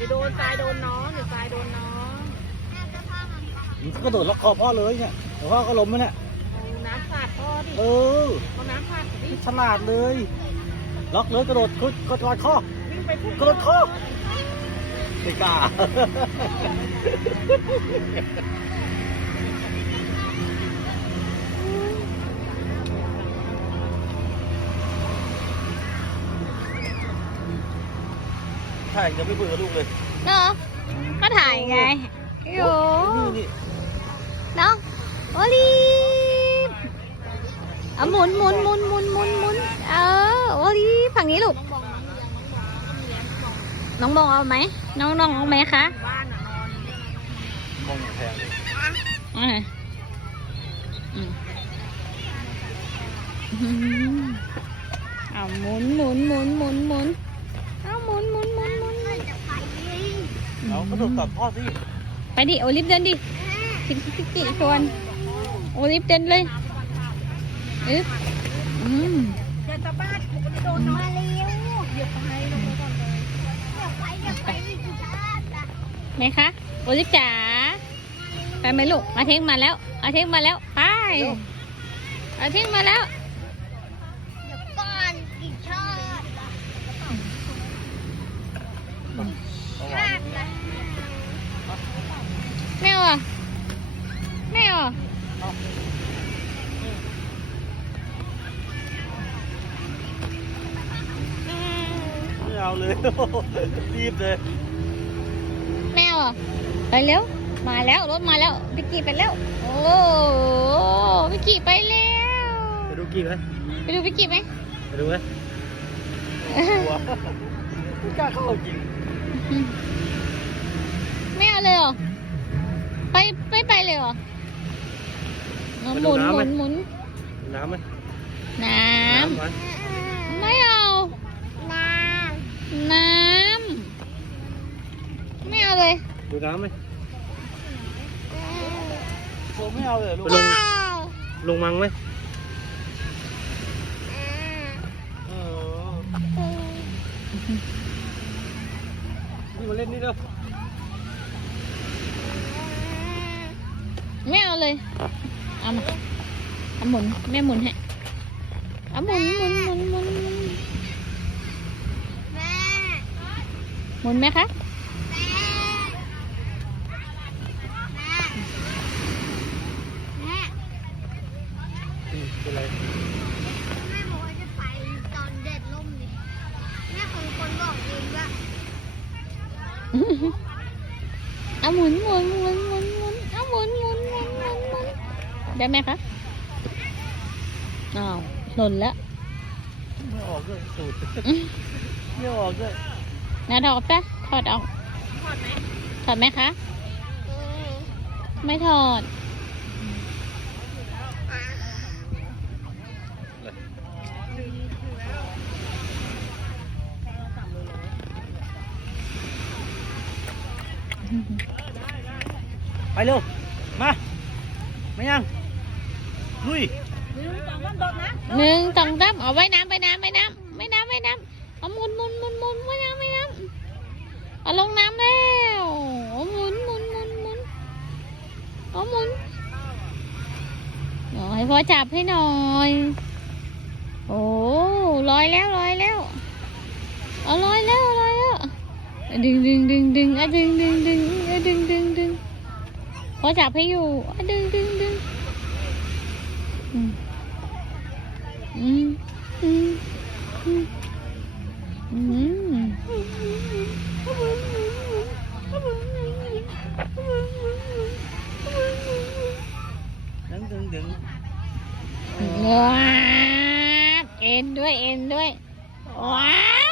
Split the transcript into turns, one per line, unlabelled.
ดี๋ยวโดนทรายโดนน้องเดี๋ยวทรายโดนน้อง
มันก็กระโดดล็อกคอพ่อเลยเนี่ยแต่พ่อก็ล้มแล้วเนี่ย
เอาน้ำสาดพ่อดิ
เออ
เอาน้ำสาดดิ
ฉลาดเลย ล็อกเลยกระโดดกดกดกอดข้อ
วิ่งไปพุ่ง
กระโดดข้อไม่กล้า ใช่จะไม่คุยกับลูกเลย
เนาะก็ถ่ายไงโอ้
นี่นี่
เนาะโอลิฟเอาหมุนหมุนหมุนหมุนหมุนหมุนเออโอลิฟฝั่งนี้ลูก
น้องบองน้องบองก็มีน้องบองก็มี
น้องบองเอาไหม น้องน้องเอาไหมคะ
บ้านอะนอน
มองแพงเลย
อ่าอืมอืมเอาหมุนหมุนหมุนหมุนหมุนเอาหมุนหมุนหมุนหมุน
เอา กระโดดกอดพ่อสิ
ไปดิโอลิฟเดินดิพิกพิกพิกชวนโอลิฟเดินเลยอึ๊บอืม
เดินตะบ้านผมก็จะโดนน้องมาเร็วเหยียบไปลงไปก่อนเลย
ไหมคะโอลิฟจ๋าไปไหมลูกอาเทงมาแล้วอาเทงมาแล้วไปอาเทงมาแล้ว แมวอะแมวอะ
ไม่เอาเลย รีบเลย
แมวอะไปเร็ว มาแล้วรถมาแล้วพิกกี้ไปแล้ว โอ้พิกกี้ไปแล้ว
ไปดูกี่ไหม
ไปดูพิกกี้ไหม
ไปดูไหมกลัวไม่กล้าเข้าจริง
ไม่เอาเลยเหรอ ไปไม่ไปเลยเหรอ เอาหมุนหมุนหมุน
น้ำไหม
น้
ไหมำ
ไม่เอาน้ำ ไม่เอาเลย
ดูน้ำไหมโอ้ไม่เอาเลยลูกลงลงมังไหมเออนี่มาเล่นนี่เด้อ
ไม่เอาเลย เอามาเอาหมุนแม่หมุนให้เอาหมุนหมุนหมุนหมุนหมุนหมุนไหมคะ
อืมเป็นไร
เอาหมุนหมุนหมุนหมุนหมุนเอาหมุนหมุนหมุนหมุนหมุน ได้ไหมคะ อ้าวหล่นแล้ว
ไม่ออกด้วยสูตรไม่ออกด้วย
นาถอดปะถอดออก
ถอดไหม
ถอดไหมคะ ไม่ถอด
ไปเร็ว มา ไม่ยัง ลุย
หนึ่งสองสามโดดนะ
หนึ่งสองสามเอาไว้น้ำไว้น้ำไว้น้ำไว้น้ำไว้น้ำเอาหมุนหมุนหมุนหมุนไว้น้ำไว้น้ำเอาลงน้ำแล้วเอาหมุนหมุนหมุนหมุนเอาหมุนเอาให้พ่อจับให้หน่อยโอ้ลอยแล้วลอยแล้วเอาลอยแล้วลอยแล้วดึงดึงดึงดึงอะดึงดึงดึงอะดึงดึงดึงพ่อจับให้อยู่อะดึงดึงดึงอืม อืมอืมอืมอืม
ดึงดึงดึง
ว้าเอ็นด้วยเอ็นด้วยว้า